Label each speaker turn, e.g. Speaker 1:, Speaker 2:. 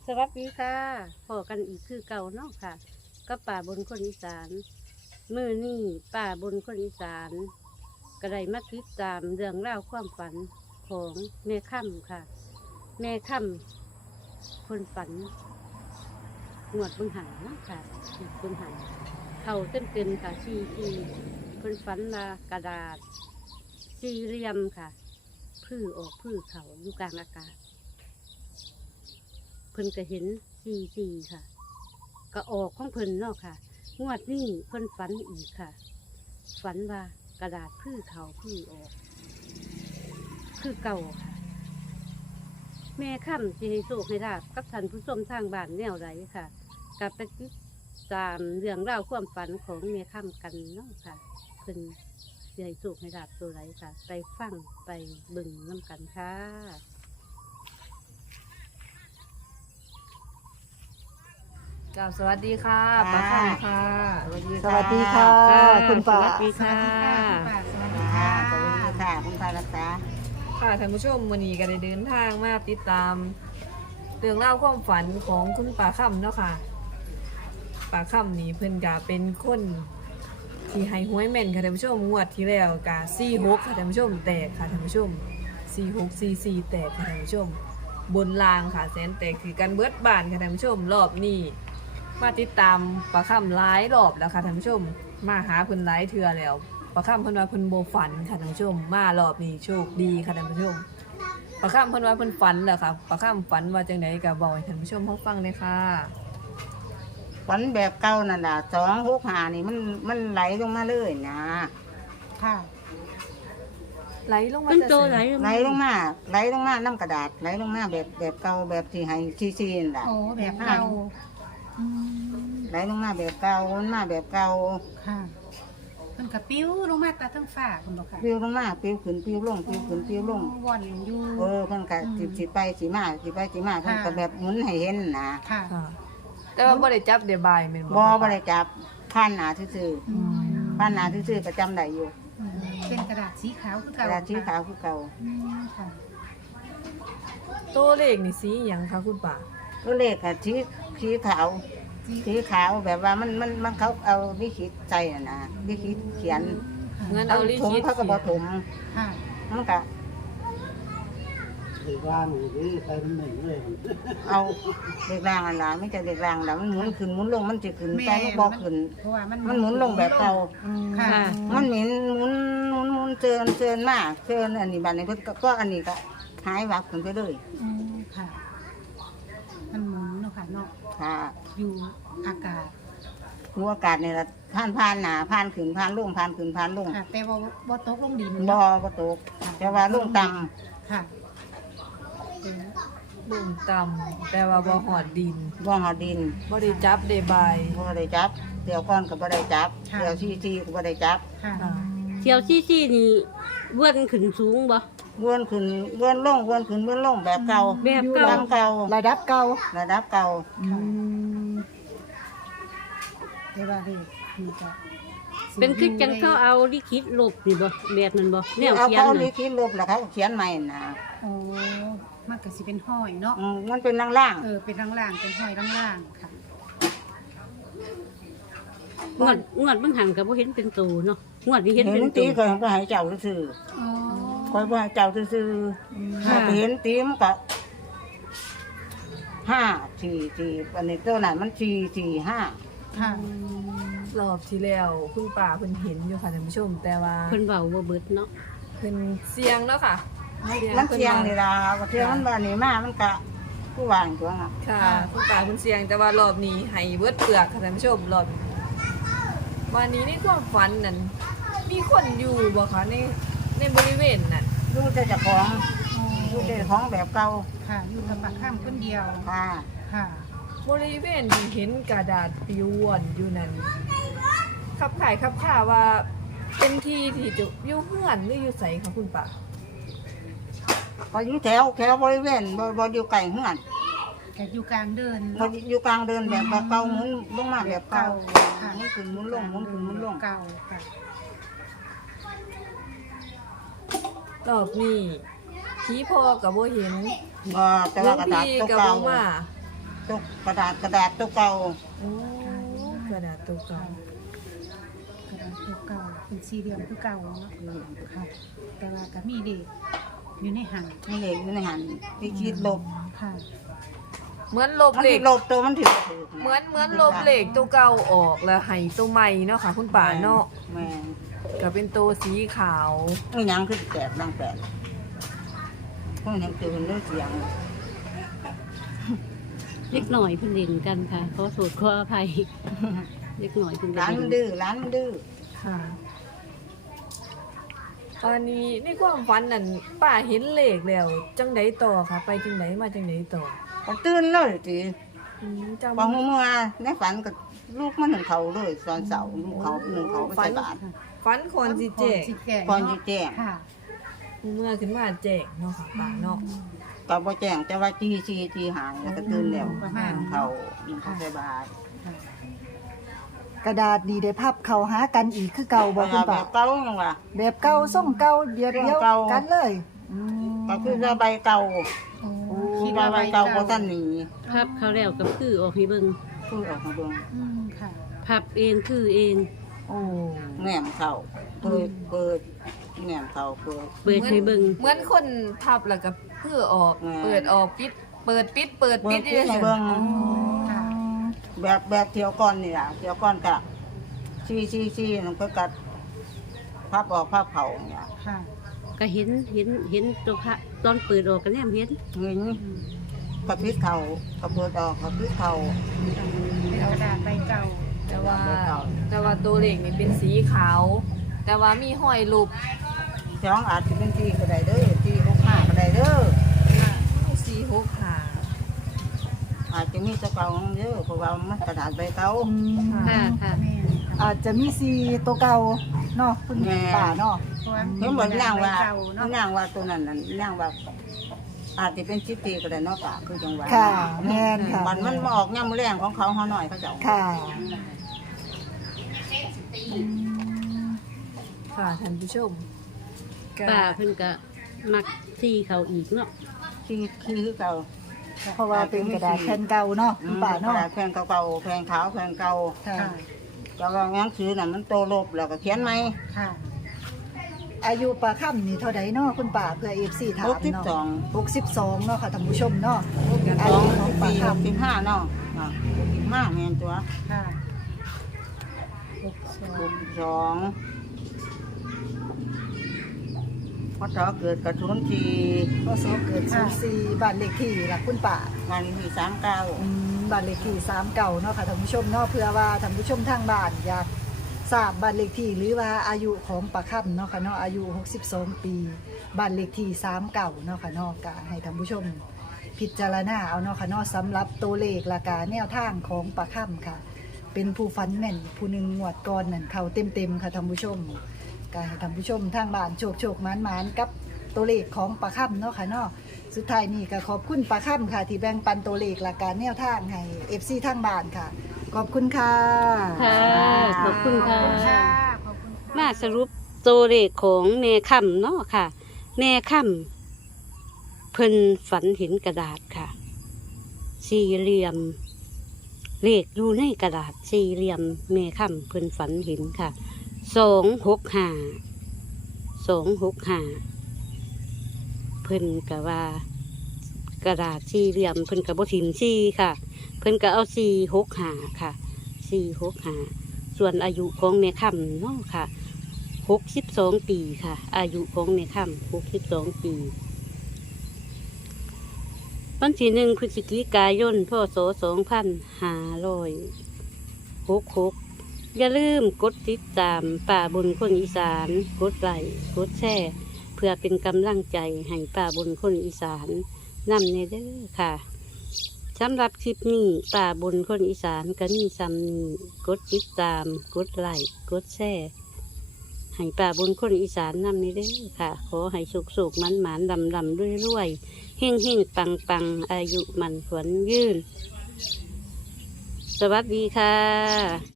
Speaker 1: สวัสดีค่ะพอกันอีกคือเก่าเนาะค่ะก็ป่าบนคนอีสานมือนี่ป่าบนคนอีสานก็ได้มาติดตามเรื่องเล่าวความฝันของแม่ค่ำค่ะแม่ค่ำคนฝันหนวดบึงหันเนาะค่ะหนวดบึงหันเขาเต็มค่ะชีคนฝันมากระดาษสี่เหลี่ยมค่ะพื้อออกพื้อเขาอยู่กลางอากาศ เพิ่นก็เห็น44ค่ะก็ออกของเพิ่นเนาะค่ะงวดนี้เพิ่นฝันอีกค่ะฝันว่ากระดาษพื้อเขาพื้อออกคือเก่าค่ะแม่ค่ำสิให้โชคให้ลาภกับท่านผู้ชมทางบ้านแนวไรค่ะกลับไปติดตามเรื่องราวความฝันของแม่ค่ำกันเนาะค่ะเพิ่นสิให้โชคให้ลาภตัวไรค่ะไปฟังไปเบิ่งน้ำกันค่ะ
Speaker 2: กราบสวัสดีค่ะป้าคำค่ะ
Speaker 3: สวัสดี
Speaker 4: สวัสดีค่ะ คุณป้า
Speaker 1: สวัสดีค่ะ
Speaker 3: สวัสดีค่ะสวัสดีค่ะคุณป้ารักษา
Speaker 2: ค่ะท่านผู้ชมวันนี้ก็ได้เดินทางมาติดตามเรื่องเล่าวความฝันของคุณป้าคำเนาะค่ะป้าคำนี่เพิ่นก็เป็นคนที่ให้หวยแม่นค่ะท่านผู้ชมงวดที่แล้วก็46ค่ะท่านผู้ชมแตกค่ะท่านผู้ชม4644แตกค่ะท่านผู้ชมบนรางค่ะแสนแตกคือกันเบิดบานค่ะท่านผู้ชมรอบนี้มาติดตามป้าคำหลายรอบแล้วค่ะท่านผู้ชมมาหาเพิ่นหลายเทื่อแล้ว ประค่ำเพิ่นว่าเพิ่นบ่ฝันค่ะท่านผู้ชมมารอบนี้โชคดีค่ะท่านผู้ชมประค่ำเพิ่นว่าเพิ่นฝันแล้วค่ะประค่ำฝันว่าจังไดก็บอกให้ท่านผู้ชมเฮาฟังเลยค่ะ
Speaker 3: ฝันแบบเก่านั่นน่ะ265นี่มันไหลลงมาเลยนะค่ะ
Speaker 2: ไหลลงมา
Speaker 1: เป็น
Speaker 2: จะ
Speaker 1: ตัวไหน
Speaker 3: ไหลลงมาน้ำกระดาษไหลลงมาแบบเก่าแบบที่ให้ซีๆนั่นล่ะ
Speaker 4: โอ้แบบเก่า
Speaker 3: ไหลลงมาแบบเก่ามันมาแบบเก่า
Speaker 4: ค่ะเพิ่นกระปิ้วลงมาตาทั้งฟ้าคุณบอกค่ะ
Speaker 3: ปิ้วลงมาปิ้วขึ้นปิ้วลงปิ้วขึ้นปิ้วลง
Speaker 4: ว่อนอยู่
Speaker 3: เพิ่นก็สิไปสิมาสิไปสิมาเพิ่นก็แบบหมุนให้เห็นนะ
Speaker 4: ค่ะ
Speaker 2: ค่ะแต่ว่าบ่ได้จับได้บายแม่นบ่
Speaker 3: บ่ได้จับผ่านหน้าซื่อ
Speaker 4: อืม
Speaker 3: ๆผ่านหน้าซื่อๆก็จำได้อยู่
Speaker 4: เป็นกระดาษสีขาวคือก เก่า
Speaker 3: ระดาษสีขาวคือเก่า
Speaker 4: ค่ะ
Speaker 2: ตัวเลขนี่สีหยังคะคุณป้า
Speaker 3: ตัวเลขอะสีขาวสีขาวแบบว่ามันเขาเอาลิขิตใจอะนะลิขิตเขียน
Speaker 2: เงิน
Speaker 3: เขา
Speaker 2: เอาลิ
Speaker 3: ถม
Speaker 2: ขิต
Speaker 3: เขาก็บอถม
Speaker 4: ค่ะ
Speaker 3: มันก็
Speaker 5: เด็กร่างนี่ใครเป็นหนึ่งเลย
Speaker 3: เอาเด็กรางอันละไม่ใช่เด็กรางแล้วมันหมุนขึ้นหมุนลงมันจะขึ้นแต่ไม่บอกขึ้น
Speaker 4: เพราะว่ามัน
Speaker 3: มันหมุนลงแบบเก่า
Speaker 4: ค่ะ
Speaker 1: ค่ะ
Speaker 3: มันหมุนเชิญมากเชิญอันนี้บัดนี้เพิ่นก็อันนี้ก็หายวับขึ้นไปเลย
Speaker 4: ค่ะ มันหมุนเนาะค่ะเนาะ
Speaker 3: ค่ะ
Speaker 4: อยู่อากาศ
Speaker 3: หัวอากาศนี่ละผ่านหนาผ่านขึ้นผ่านลงผ่านขึ้นผ่านลง
Speaker 4: ค่ะ แต่ว่าบ่ตกลงดิน
Speaker 3: บ่ตกแต่ว่าลงต่ำ
Speaker 4: ค่ะ
Speaker 2: ลงต่ำแต่ว่าบ่ฮอดดิน
Speaker 3: บ่หอดิน
Speaker 2: บ่ได้จับได้บาย
Speaker 3: บ่ได้จับเดี๋ยวก่อนก็บ่ได้จับเดี๋ยวซีก็บ่ได้จับ
Speaker 4: ค่ะ
Speaker 2: ค่ะ
Speaker 1: เที่ยวซี่นี่เว้นขึ้นสูงบ่
Speaker 3: วนขึ้นวนลงวนขึ้นวนลงแบบเก่า
Speaker 1: แบบเก่า
Speaker 3: ตามเก่า
Speaker 4: ระดับเก่า
Speaker 3: ระดับเก่า
Speaker 4: แต่ว่าเลขนี่ก็สิ
Speaker 1: เป็นคือจังเขาเอาลิขิตลบนี่บ่แบบนั้นบ่แนว
Speaker 3: เอา
Speaker 1: เขียน
Speaker 3: เขา
Speaker 1: น่ะ
Speaker 3: ลิขิตลบแล้วเขาก็เขียนใหม่นะ
Speaker 4: โอ้มันก็สิเป็นห้อยเนาะ
Speaker 3: มันเป็นล่าง
Speaker 4: เป็นล่างๆ เป็นห้อยล่างๆ ค่ะ
Speaker 1: งวดมันหันก็บ่เห็นเป็นตัวเนาะงวดนี้
Speaker 3: ๆ
Speaker 1: เห็น
Speaker 3: เห็
Speaker 1: เป็น น
Speaker 3: ตี
Speaker 1: ตัว
Speaker 3: ก็ให้เจ้าซื่อ
Speaker 4: อ๋อ
Speaker 3: คอยบ่ให้เจ้าซื่อ
Speaker 1: ค่ะ
Speaker 3: ๆเห็นตีมันก็5 4 4อันนี้ตัวนั้นมัน4 4 5
Speaker 4: ค่ะ
Speaker 2: รอบที่แล้วคุณป้าเพิ่นเห็นอยู่ค่ะท่านผู้ชม แต่ว่า
Speaker 1: เพิ่นเว้าบ่เบิดเนาะ
Speaker 2: เพิ่นเสียงเนาะค่ะ
Speaker 3: มันเสียงนี่ล่ะว่าเสียงมันบ่นี่มามันก็ผู้วางตัวน่ะ
Speaker 2: ค่ะคุณป้าคุณเสียงแต่ว่ารอบนี้ให้เบิดเปลือกค่ะท่านผู้ชมรอบนี้วันนี้ในความฝันนั้นมีคนอยู่บ่คะในบริเวณนั้น
Speaker 3: ดูแต่เจ้าของดูแต่เจ้าของแบบเก่า
Speaker 4: ค่ะ อยู่กับปากข้ามคนเดียว
Speaker 3: ค่ะ
Speaker 4: ค่ะ
Speaker 2: บริเวณที่เห็นกระดาษปลิวว่อนอยู่นั้นขับข่ายขับข่าว่าเป็นที่ที่จะอยู่เพื่อนหรืออยู่ใสคะคุณป้า
Speaker 3: ก็อยู่แถวบริเวณบ่อยู่ไกลเฮือน
Speaker 4: แต่อยู่กลางเดิน
Speaker 3: บ่อยู่กลางเดินแบบเก่าหมุนลงมาแบบเก่า
Speaker 4: ค่ะ
Speaker 3: หมุนขึ้นหมุนลงหมุนขึ้นหมุนลง
Speaker 4: เก่าค่ะ
Speaker 2: รอบนี้ผีพ่อกับโบเห็น
Speaker 3: แต่ว่ากระดาษ
Speaker 2: พี่
Speaker 3: ตัว
Speaker 2: กับ
Speaker 3: เก่า
Speaker 2: โบมา
Speaker 3: ตกกระดาษตัวเก่า
Speaker 2: โอ้กระดาษตัวเก่าก
Speaker 4: ระดาษตัวเก่าเป็นสี่เหลี่ยมคือเก่าเนาะค่ะ แต่ว่าก็มีเด็กอยู่ในหัน
Speaker 3: ไม่เล็กอยู่ในหันที่คิดลบ
Speaker 4: ค่ะ
Speaker 2: เหมือนลบ
Speaker 3: มัน
Speaker 2: เหล็
Speaker 3: สิ
Speaker 2: ก
Speaker 3: ลบตัวมันถือ
Speaker 2: เหมือนลบเหล็กตัวเก่าออกแล้วให้ตัวใหม่เนาะค่ะ คุณป่าเนาะ
Speaker 3: แม่น
Speaker 2: ก็เป็นตัวสีขาว
Speaker 3: ไม่ยังคือแตกดังแตกพวกนี้ตื่นด้วยเสียง
Speaker 1: เล็กหน่อยเพิ่นเล่นกันค่ะขอโทษขออภัย เล็กหน่อยเพิ่น
Speaker 3: ร้านมันดื้อร้านมันดื้อ
Speaker 2: ค่ะตอนนี้ในความฝันนั่นป้าเห็นเหล็กแล้วจังไดต่อค่ะ ไปจังไดมาจังไดต่อ
Speaker 3: ก็ตื่นเลยจี
Speaker 2: จำ
Speaker 3: พอหัวเมื่อในฝันก็ลูกมันหนึ่งเขาเลยตอนเสาร์ลูกเขาหนึ่งเขาไปใส่บาตร
Speaker 2: ฝันคอนสิเจก
Speaker 4: สิแก่
Speaker 3: ก่อน
Speaker 4: เนาะ
Speaker 3: จะแจ้ง
Speaker 4: ค่ะ
Speaker 2: เมื่อขึ้นมาแจกเนาะค่ะป่าเนาะ
Speaker 3: ก็บ่แจ้งแต่ว่าจีหางแล้วก็ตื่นแล้ว
Speaker 4: ประมาณ
Speaker 3: เขาเขาใส่บาตร
Speaker 6: กระดาษดีได้พับเข้าหากันอีกคือเก่าบ่คุณ
Speaker 3: แบ
Speaker 6: ป้า
Speaker 3: บเก่ายังว่า
Speaker 6: แบบเก่าส่งเก่าเดียวเดียว
Speaker 3: เก่า
Speaker 6: กันเลยอืม
Speaker 3: ก็คือว่าใบเก่า
Speaker 4: โอ้
Speaker 3: คิดว่าใบเก่าบ่ทันหนี
Speaker 1: พับเขาแล้วก็คือออกให้เบิ่ง
Speaker 3: คือออกมาเบิ่ง
Speaker 4: ค่ะ
Speaker 1: พับเองคือเอง
Speaker 6: โอ้
Speaker 3: แหนมเขาเปิดแหนมเขาเปิด
Speaker 1: เปิดให้เบิ่ง
Speaker 2: เหมือนคนพับแล้วก็เพื่อออก
Speaker 3: อืม
Speaker 2: เปิดออกปิดเปิดปิดเปิดปิด
Speaker 3: เบิ่งให้เบิ่ง
Speaker 4: ค่ะ
Speaker 3: แบบเที่ยวก่อนนี่ล่ะเที่ยวก่อนก็ซีมันก็กัดพับออกพับเขาเนี่ย
Speaker 4: ค่ะ
Speaker 1: ก็เห็นตัวพระตอนเปิดออกก็แนมเห็น
Speaker 3: เงินกระพริบเขากระเปิดออกกระพริบเขา
Speaker 4: เป็นกระดาษใบเก่า
Speaker 2: แต่ว่าตัวเหล็กนี่เป็นสีขาว แต่ว่ามีห้อยรูป
Speaker 3: ช้องอาจจะเป็นที่ก็ได้เด้อที่65ก็ได้เด้อ
Speaker 2: สีหกขา
Speaker 3: อาจจะมีตัวเก่าเด้อเพราะว่ามันกระดาษใบเก่า
Speaker 6: อืม
Speaker 1: ค่ะค่ะ
Speaker 4: แม่
Speaker 6: อาจจะมีซีตัวเก่าเนาะคุณ
Speaker 3: แม่
Speaker 6: ป้าเนาะ
Speaker 4: เพราะว่า
Speaker 3: เห็นบ่นางว่า
Speaker 4: เก่าเนาะ
Speaker 3: นางว่าตัวนั้นน่ะนางว่าอาจจะเป็นชิปตีก็ได้เนาะป่ะคือจังหวะ
Speaker 6: ค่ะแม่นค่ะ
Speaker 3: มันมาออกย่ำแรงของเขาหน่อยเขาเจ้า
Speaker 6: ค่ะ
Speaker 2: ค่ะท่านผู้ชมก็
Speaker 1: ป้าเพิ่นก็มักที่เขาอีกเนาะ
Speaker 3: คือเขา
Speaker 6: เพราะว่าเป็นกระดาษแผ่นเก่าเนาะคุณป้าเนาะ
Speaker 3: แผ่นเก่าๆแผ่นขาวแผ่นเก่า
Speaker 6: ค่ะ
Speaker 4: ค่ะ
Speaker 3: แต่ว่าหนังสือน่ะมันโตลบแล้วก็เขียนไหม
Speaker 4: ค่ะ
Speaker 6: อายุป้าค่ำนี่เท่าใดเนาะคุณป้าเพื่อ FC ถามเนาะ62เนาะค่ะท่านผู้ชมเนาะอายุของป้าค่ำ
Speaker 3: 65เนาะ65แม่นตัว
Speaker 4: ค่ะ
Speaker 3: 62พอต่อเกิดกระทุนที
Speaker 6: พศเกิด04บ้านเลขที่ล่ะคุณป้า
Speaker 3: งานที่39
Speaker 6: บ้านเลขที่3เก่าเนาะค่ะท่านผู้ชมเนาะเพื่อว่าท่านผู้ชมทางบ้านอยากทราบบ้านเลขที่หรือว่าอายุของป้าค่ำเนาะค่ะเนาะอายุ62ปีบ้านเลขที่3เก่าเนาะค่ะเนาะก็ให้ท่านผู้ชมพิจารณาเอาเนาะค่ะเนาะสำหรับตัวเลขและกาแนวทางของป้าค่ำค่ะ เป็นผู้ฟันแม่นผู้หนึ่งงวดก่อนนั่นเขาเต็มๆค่ะท่านผู้ชมก็ให้ท่านผู้ชมทางบ้านโชคๆหมานๆกับตัวเลขของป้าค่ำเนาะค่ะเนาะสุดท้ายนี่ก็ขอบคุณป้าค่ำค่ะ ที่แบ่งปันตัวเลขและการแนวทางให้ FC ทางบ้านค่ะ ขอบคุณค่ะ
Speaker 1: ค่ะขอบคุณค่ะ
Speaker 4: ค่ะ ขอบคุณค่ะ
Speaker 1: มาสรุปตัวเลขของแม่ค่ำเนาะค่ะ แม่ค่ำเพิ่นฝันเห็นกระดาษค่ะ สี่เหลี่ยม เลขอยู่ในกระดาษสี่เหลี่ยมแม่ค่ำเพิ่นฝันเห็นค่ะ265เพิ่นกะว่ากระดาษสี่เหลี่ยมเพิ่นกะบ่ถิ่มสี่ค่ะ เพิ่นก็เอา465ค่ะ465ส่วนอายุของแม่ค่ำเนาะค่ะ62ปีค่ะ อายุของแม่ค่ำ62ปีวันที่1 พฤศจิกายน พศ 2566อย่าลืมกดติดตามป่าบนคนอีสานกดไลค์กดแชร์เพื่อเป็นกำลังใจให้ป่าบนคนอีสานนำในเด้อค่ะสำหรับคลิปนี้ป่าบนคนอีสานก็มีซ้ำนี้กดติดตามกดไลค์กดแชร์ให้ป่าบนคนอีสานนำในเด้อค่ะ ขอให้สุกๆมันๆลำๆรวยๆเฮ่งๆปังๆอายุมันขวัญยืนสวัสดีค่ะ